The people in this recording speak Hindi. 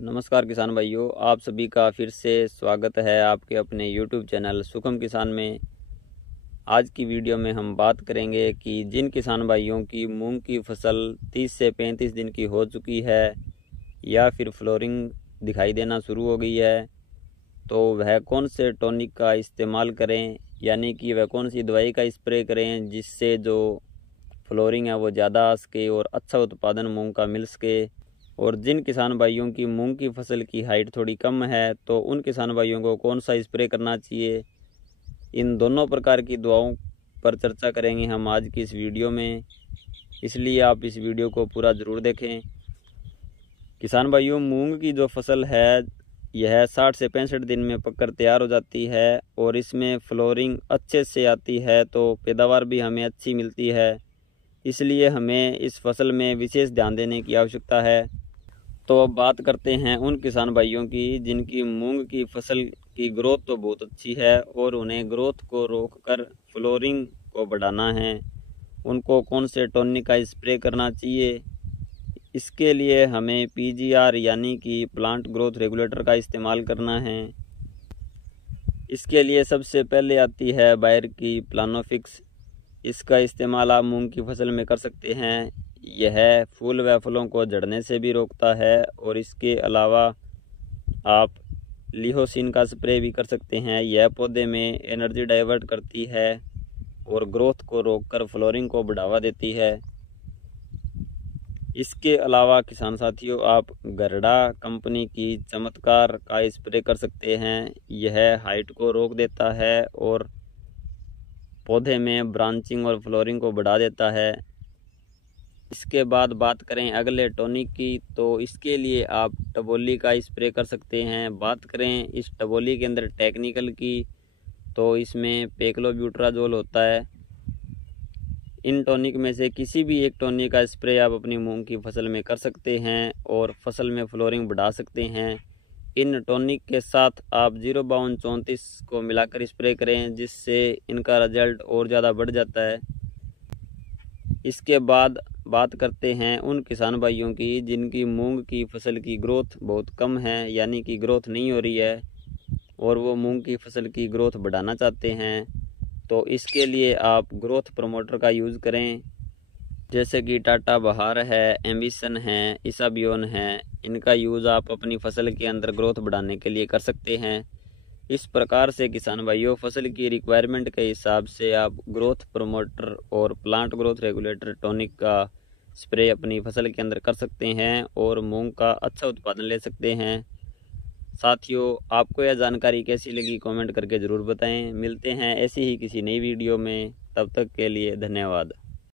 नमस्कार किसान भाइयों, आप सभी का फिर से स्वागत है आपके अपने YouTube चैनल सुखम किसान में। आज की वीडियो में हम बात करेंगे कि जिन किसान भाइयों की मूंग की फसल 30 से 35 दिन की हो चुकी है या फिर फ्लोरिंग दिखाई देना शुरू हो गई है, तो वह कौन से टॉनिक का इस्तेमाल करें, यानी कि वह कौन सी दवाई का स्प्रे करें जिससे जो फ्लोरिंग है वो ज़्यादा आ सके और अच्छा उत्पादन मूंग का मिल सके। और जिन किसान भाइयों की मूंग की फसल की हाइट थोड़ी कम है तो उन किसान भाइयों को कौन सा स्प्रे करना चाहिए, इन दोनों प्रकार की दवाओं पर चर्चा करेंगे हम आज की इस वीडियो में। इसलिए आप इस वीडियो को पूरा ज़रूर देखें। किसान भाइयों, मूंग की जो फसल है यह 60 से 65 दिन में पककर तैयार हो जाती है और इसमें फ्लोरिंग अच्छे से आती है तो पैदावार भी हमें अच्छी मिलती है। इसलिए हमें इस फसल में विशेष ध्यान देने की आवश्यकता है। तो अब बात करते हैं उन किसान भाइयों की जिनकी मूंग की फसल की ग्रोथ तो बहुत अच्छी है और उन्हें ग्रोथ को रोककर फ्लोरिंग को बढ़ाना है। उनको कौन से टॉनिक का स्प्रे करना चाहिए, इसके लिए हमें PGR यानी कि प्लांट ग्रोथ रेगुलेटर का इस्तेमाल करना है। इसके लिए सबसे पहले आती है बायर की प्लानोफिक्स। इसका इस्तेमाल आप मूंग की फसल में कर सकते हैं। यह फूल व फलों को झड़ने से भी रोकता है और इसके अलावा आप लिहोसिन का स्प्रे भी कर सकते हैं। यह पौधे में एनर्जी डाइवर्ट करती है और ग्रोथ को रोककर फ्लोरिंग को बढ़ावा देती है। इसके अलावा किसान साथियों, आप गरडा कंपनी की चमत्कार का स्प्रे कर सकते हैं। यह हाइट को रोक देता है और पौधे में ब्रांचिंग और फ्लोरिंग को बढ़ा देता है। इसके बाद बात करें अगले टॉनिक की, तो इसके लिए आप टबोली का स्प्रे कर सकते हैं। बात करें इस टबोली के अंदर टेक्निकल की, तो इसमें पेक्लोब्यूट्राजोल होता है। इन टॉनिक में से किसी भी एक टॉनिक का स्प्रे आप अपनी मूंग की फसल में कर सकते हैं और फसल में फ्लोरिंग बढ़ा सकते हैं। इन टॉनिक के साथ आप 05234 को मिलाकर स्प्रे करें, जिससे इनका रिजल्ट और ज़्यादा बढ़ जाता है। इसके बाद बात करते हैं उन किसान भाइयों की जिनकी मूंग की फसल की ग्रोथ बहुत कम है, यानी कि ग्रोथ नहीं हो रही है और वो मूंग की फसल की ग्रोथ बढ़ाना चाहते हैं। तो इसके लिए आप ग्रोथ प्रमोटर का यूज़ करें, जैसे कि टाटा बहार है, एम्बिशन है, इसाबियोन है। इनका यूज़ आप अपनी फसल के अंदर ग्रोथ बढ़ाने के लिए कर सकते हैं। इस प्रकार से किसान भाइयों, फसल की रिक्वायरमेंट के हिसाब से आप ग्रोथ प्रमोटर और प्लांट ग्रोथ रेगुलेटर टॉनिक का स्प्रे अपनी फसल के अंदर कर सकते हैं और मूंग का अच्छा उत्पादन ले सकते हैं। साथियों, आपको यह जानकारी कैसी लगी कमेंट करके ज़रूर बताएं। मिलते हैं ऐसी ही किसी नई वीडियो में, तब तक के लिए धन्यवाद।